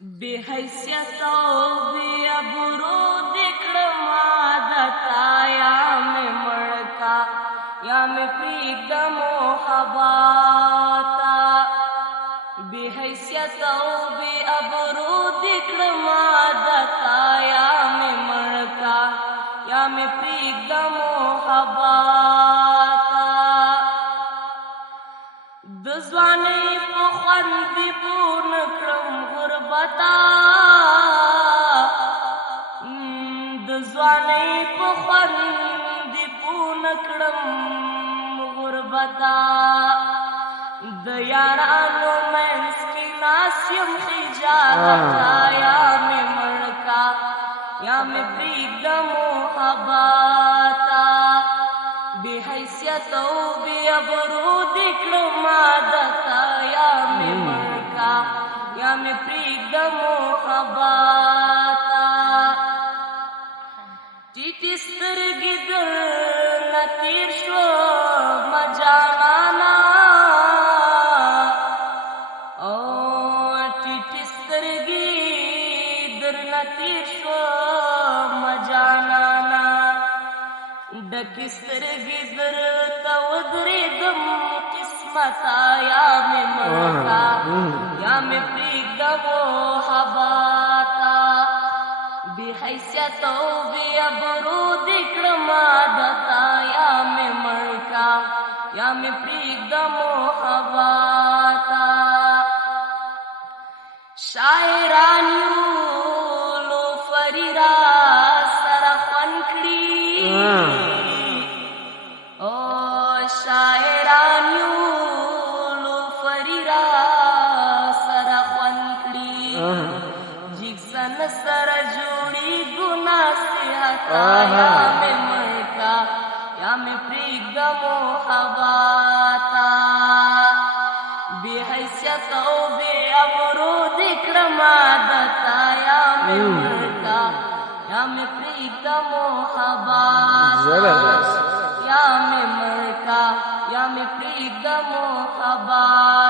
بے حیثیت او بے ابرو دکړما دتا یا مې مړکا یا مې پریږده محبتا بے حیثیت او بے ابرو دکړما دتا یا مې مړکا یا مې پریږده محبتا د ځوانۍ په خوند دې پورن کړم غربتا د ځوانۍ په خوند دې پورن کړم غربتا د یارانو منځ کې ناست یم خجالتا یا مې مړکا یا مې پریږده محبتا بے حیثیت او بے ابرو دکړما دتا یا مې مړکا یا مې پریږده محبتا ټیټې سترګې درنه تېر شومه جانانا او ټیټې سترګې درنه تېر شومه جانانا ډکې سترګې درته ودرېدم قسمتا یا مې مړکا یا مې پریږده محبتا بې حیثیت او بې ابرو دکړما دتا یا مې مړکا یا مې پریږده محبتا شاعران یو لوفري را سره خوند کړي شاعران یو لوفري را سره خوند کړي جګسن سره جوړي ګناستهتا یا مې مړکا یا مې پریږده محبتا بې حیثیت او بې ابرو دکړما دتا یا مې مړکا یا مې پریږده محبتا یا مې مړکا یا مې پریږده محبتا